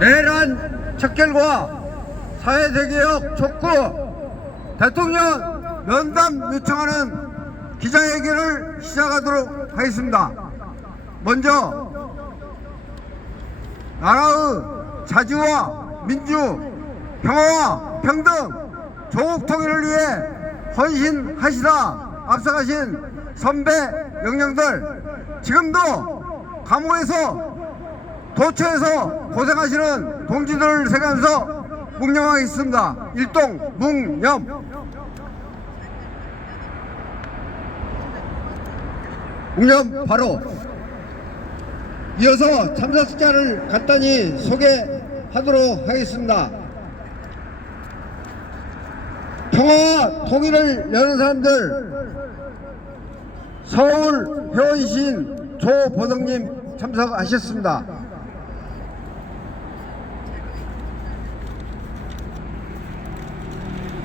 내란 척결과 사회대개혁 촉구, 대통령 면담 요청하는 기자회견을 시작하도록 하겠습니다. 먼저 나라의 자주와 민주, 평화와 평등, 조국 통일을 위해 헌신하시다 앞서가신 선배 영령들, 지금도 감옥에서 도처에서 고생하시는 동지들을 생각하면서 묵념하겠습니다. 일동 묵념. 묵념 바로. 이어서 참석자를 간단히 소개하도록 하겠습니다. 평화와 통일을 여는 사람들, 서울 회원이신 조보덕님 참석하셨습니다.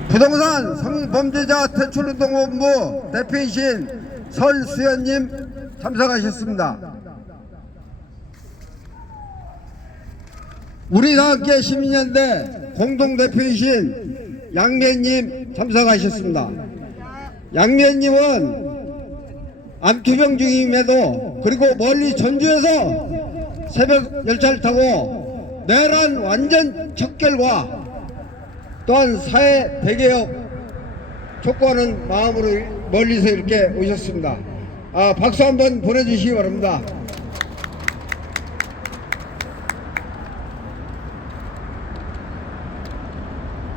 부동산 성범죄자 퇴출운동본부 대표이신 설수연님 참석하셨습니다. 우리 다함께 시민연대 공동대표이신 양미애님 참석하셨습니다. 양미애님은 암투병 중임에도 그리고 멀리 전주에서 새벽 열차를 타고 내란 완전 척결과 또한 사회 대개혁 촉구하는 마음으로 멀리서 이렇게 오셨습니다. 박수 한번 보내주시기 바랍니다.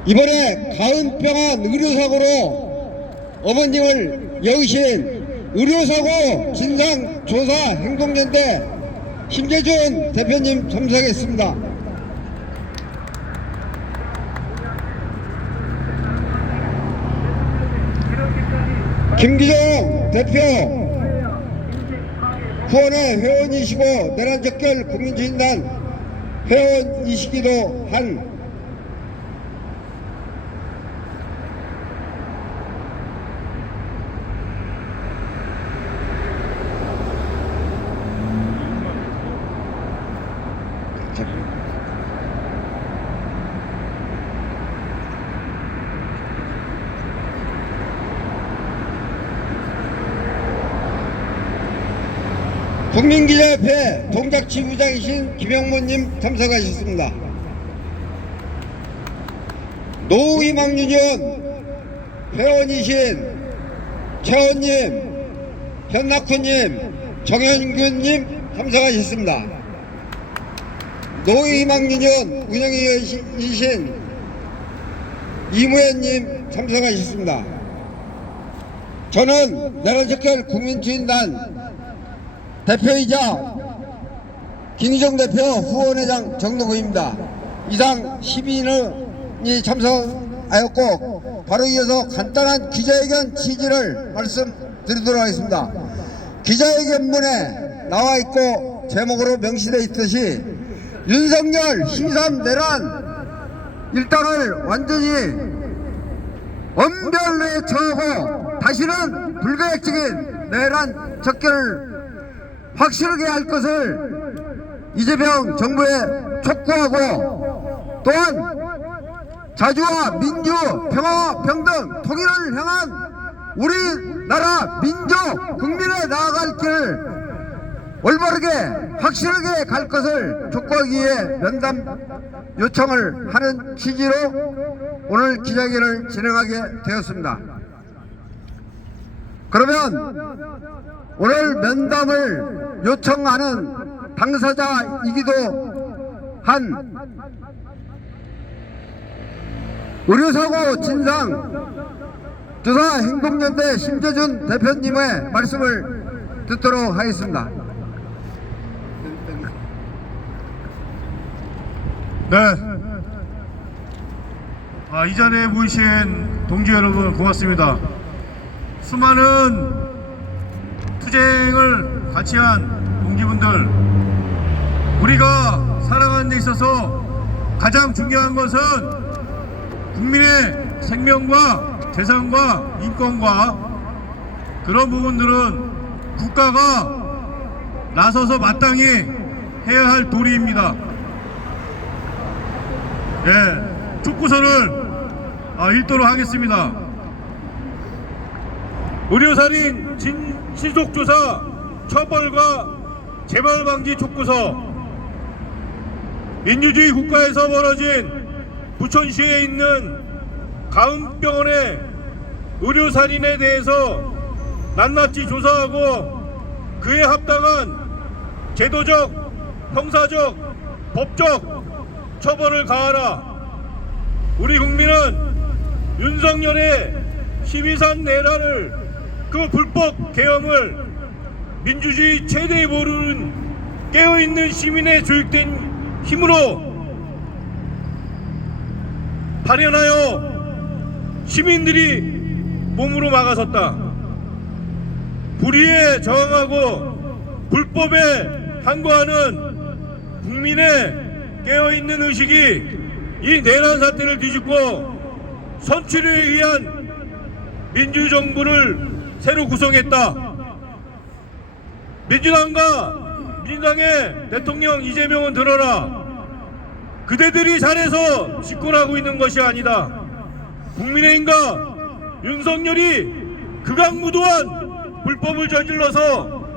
이번에 가은병원 의료사고로 어머님을 여기신 의료사고 진상조사 행동연대 심재준 대표님 참석했습니다. 김기정 대표 후원회 회원이시고 내란적결 국민주인단 회원이시기도 한 국민기자협회 동작지부장이신 김영모님 참석하셨습니다. 노후희망유니온 회원이신 최원님, 현낙후님, 정현균님 참석하셨습니다. 노후희망유니온 운영위원이신 이무현님 참석하셨습니다. 저는 내란적결 국민주인단 대표이자 김기정 대표 후원회장 정동구입니다. 이상 12인이 참석하였고 바로 이어서 간단한 기자회견 취지를 말씀드리도록 하겠습니다. 기자회견문에 나와있고 제목으로 명시되어 있듯이 윤석열 12.3 내란 일당을 완전히 엄별에 처하고 다시는 불가역적인 내란 척결을 확실하게 할 것을 이재명 정부에 촉구하고, 또한 자주와 민주, 평화, 평등, 통일을 향한 우리나라 민족, 국민에 나아갈 길 올바르게 확실하게 갈 것을 촉구하기 위해 면담 요청을 하는 취지로 오늘 기자회견을 진행하게 되었습니다. 그러면 오늘 면담을 요청하는 당사자이기도 한 의료사고 진상조사 행동연대 심재준 대표님의 말씀을 듣도록 하겠습니다. 네. 이 자리에 모이신 동지 여러분 고맙습니다. 수많은 투쟁을 같이 한 동지분들, 우리가 살아가는 데 있어서 가장 중요한 것은 국민의 생명과 재산과 인권과 그런 부분들은 국가가 나서서 마땅히 해야 할 도리입니다. 촉구서를 읽도록 하겠습니다. 의료살인 신속조사 처벌과 재발방지 촉구서. 민주주의 국가에서 벌어진 부천시에 있는 가음병원의 의료살인에 대해서 낱낱이 조사하고 그에 합당한 제도적, 형사적, 법적 처벌을 가하라. 우리 국민은 윤석열의 12산 내란을, 그 불법 계엄을 민주주의 최대의 모르는 깨어있는 시민의 조직된 힘으로 발현하여 시민들이 몸으로 막아섰다. 불의에 저항하고 불법에 항거하는 국민의 깨어있는 의식이 이 내란 사태를 뒤집고 선출에 의한 민주정부를 새로 구성했다. 민주당의 대통령 이재명은 들어라. 그대들이 잘해서 집권하고 있는 것이 아니다. 국민의힘과 윤석열이 극악무도한 불법을 저질러서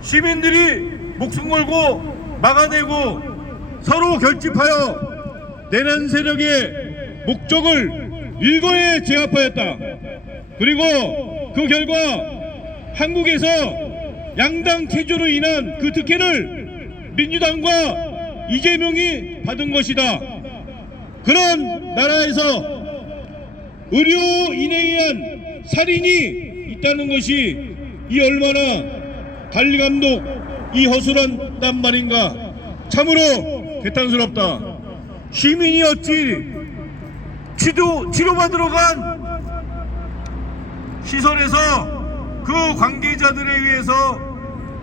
시민들이 목숨 걸고 막아내고 서로 결집하여 내란 세력의 목적을 일거에 제압하였다. 그리고 그 결과 한국에서 양당 체제로 인한 그 특혜를 민주당과 이재명이 받은 것이다. 그런 나라에서 의료인에 의한 살인이 있다는 것이 이 얼마나 관리감독 이 허술한 말인가. 참으로 개탄스럽다. 시민이 어찌 치료받으러 간 시설에서 그 관계자들에 의해서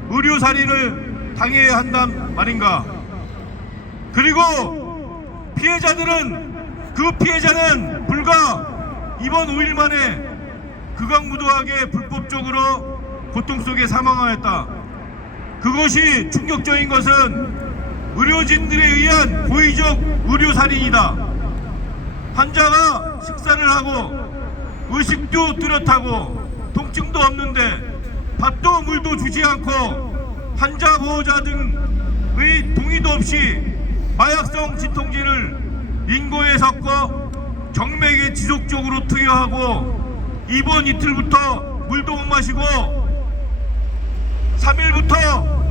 의료살인을 당해야 한단 말인가. 그리고 피해자는 불과 이번 5일 만에 극악무도하게 불법적으로 고통 속에 사망하였다. 그것이 충격적인 것은 의료진들에 의한 고의적 의료살인이다. 환자가 식사를 하고 의식도 뚜렷하고 통증도 없는데 밥도 물도 주지 않고 환자 보호자 등의 동의도 없이 마약성 진통제를 인고에 섞어 정맥에 지속적으로 투여하고 이번 이틀부터 물도 못 마시고 3일부터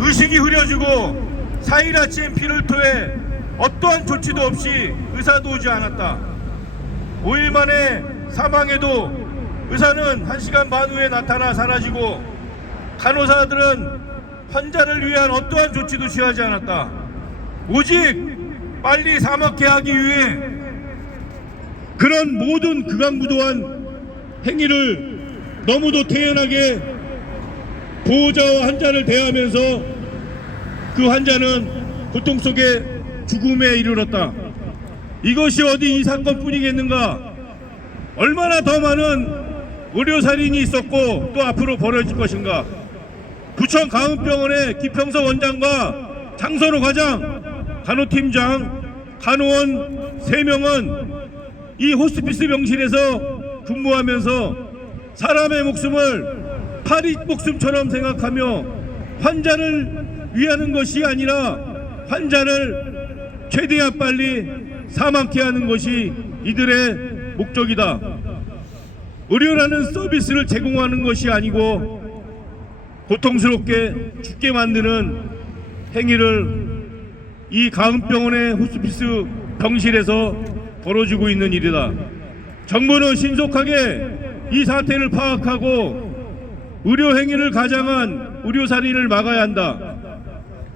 의식이 흐려지고 4일 아침 피를 토해 어떠한 조치도 없이 의사도 오지 않았다. 5일 만에 사망해도 의사는 1시간 반 후에 나타나 사라지고 간호사들은 환자를 위한 어떠한 조치도 취하지 않았다. 오직 빨리 사망케 하기 위해 그런 모든 극악무도한 행위를 너무도 태연하게 보호자와 환자를 대하면서 그 환자는 고통 속에 죽음에 이르렀다. 이것이 어디 이 사건뿐이겠는가. 얼마나 더 많은 의료살인이 있었고 또 앞으로 벌어질 것인가. 부천 가음병원의 기평석 원장과 장선호 과장, 간호팀장, 간호원 3명은 이 호스피스 병실에서 근무하면서 사람의 목숨을 파리 목숨처럼 생각하며 환자를 위하는 것이 아니라 환자를 최대한 빨리 사망케 하는 것이 이들의 목적이다. 의료라는 서비스를 제공하는 것이 아니고 고통스럽게 죽게 만드는 행위를 이 가음병원의 호스피스 병실에서 벌어지고 있는 일이다. 정부는 신속하게 이 사태를 파악하고 의료 행위를 가장한 의료살인을 막아야 한다.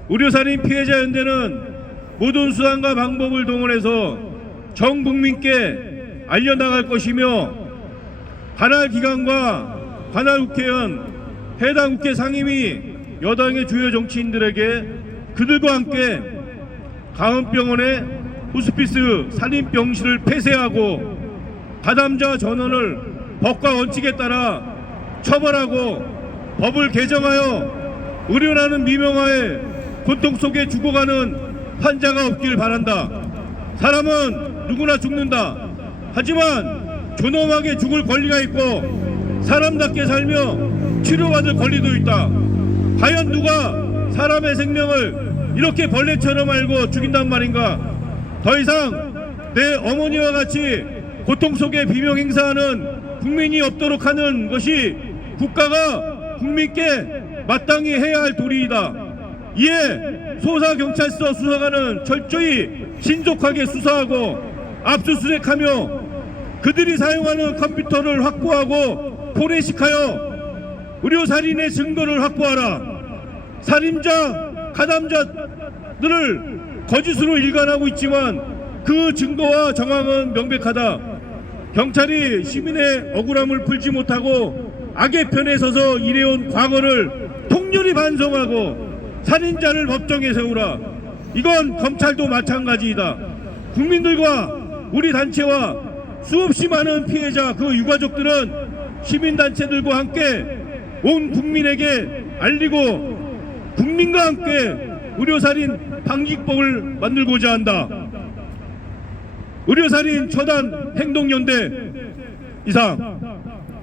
의료살인 피해자연대는 모든 수단과 방법을 동원해서 전 국민께 알려나갈 것이며 관할 기관과 관할 국회의원, 해당 국회 상임위, 여당의 주요 정치인들에게 그들과 함께 가음병원의 호스피스 살인병실을 폐쇄하고 가담자 전원을 법과 원칙에 따라 처벌하고 법을 개정하여 의료라는 미명하에 고통 속에 죽어가는 환자가 없길 바란다. 사람은 누구나 죽는다. 하지만 존엄하게 죽을 권리가 있고 사람답게 살며 치료받을 권리도 있다. 과연 누가 사람의 생명을 이렇게 벌레처럼 알고 죽인단 말인가? 더 이상 내 어머니와 같이 고통 속에 비명 행사하는 국민이 없도록 하는 것이 국가가 국민께 마땅히 해야 할 도리이다. 이에 소사경찰서 수사관은 철저히 신속하게 수사하고 압수수색하며 그들이 사용하는 컴퓨터를 확보하고 포렌식하여 의료살인의 증거를 확보하라. 살인자, 가담자들을 거짓으로 일관하고 있지만 그 증거와 정황은 명백하다. 경찰이 시민의 억울함을 풀지 못하고 악의 편에 서서 일해온 과거를 통렬히 반성하고 살인자를 법정에 세우라. 이건 검찰도 마찬가지이다. 국민들과 우리 단체와 수없이 많은 피해자 그 유가족들은 시민단체들과 함께 온 국민에게 알리고 국민과 함께 의료살인 방지법을 만들고자 한다. 의료살인 처단 행동연대 이상.